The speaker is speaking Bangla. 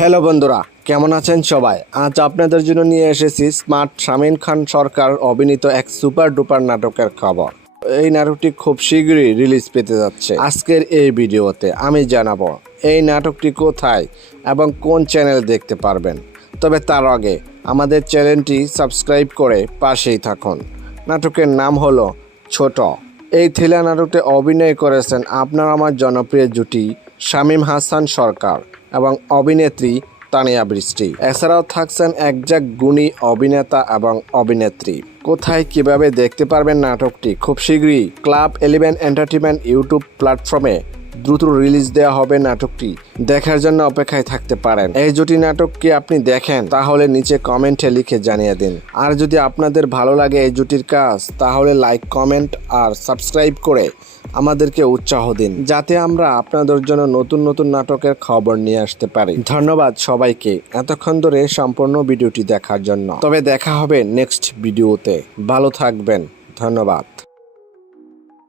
হ্যালো বন্ধুরা, কেমন আছেন সবাই? আজ আপনাদের জন্য নিয়ে এসেছি স্মার্ট শামীম খান সরকার অভিনীত এক সুপার ডুপার নাটকের খবর। এই নাটকটি খুব শীঘ্রই রিলিজ পেতে যাচ্ছে। আজকের এই ভিডিওতে আমি জানাবো এই নাটকটি কোথায় এবং কোন চ্যানেল দেখতে পারবেন। তবে তার আগে আমাদের চ্যানেলটি সাবস্ক্রাইব করে পাশেই থাকুন। নাটকের নাম হলো ছোট। এই থ্রিলার নাটকটি অভিনয় করেছেন আপনার আমার জনপ্রিয় জুটি শামীম হাসান সরকার এবং অভিনেত্রী তানিয়া বৃষ্টি। এছাড়াও থাকছেন একজাক গুণী অভিনেতা এবং অভিনেত্রী। কোথায় কিভাবে দেখতে পারবেন নাটকটি? খুব শীঘ্রই ক্লাব 11 এন্টারটেইনমেন্ট ইউটিউব প্ল্যাটফর্মে দ্রুত রিলিজ দেওয়া হবে। নাটকটি দেখার জন্য অপেক্ষায় থাকতে পারেন। এই জুটি নাটক কি আপনি দেখেন? তাহলে নিচে কমেন্টে লিখে জানিয়ে দিন। আর যদি আপনাদের ভালো লাগে এই জুটির কাজ, তাহলে লাইক, কমেন্ট আর সাবস্ক্রাইব করে আমাদেরকে উৎসাহ দিন, যাতে আমরা আপনাদের জন্য নতুন নতুন নাটকের খবর নিয়ে আসতে পারি। ধন্যবাদ সবাইকে এতক্ষণ ধরে সম্পূর্ণ ভিডিওটি দেখার জন্য। তবে দেখা হবে নেক্সট ভিডিওতে। ভালো থাকবেন। ধন্যবাদ।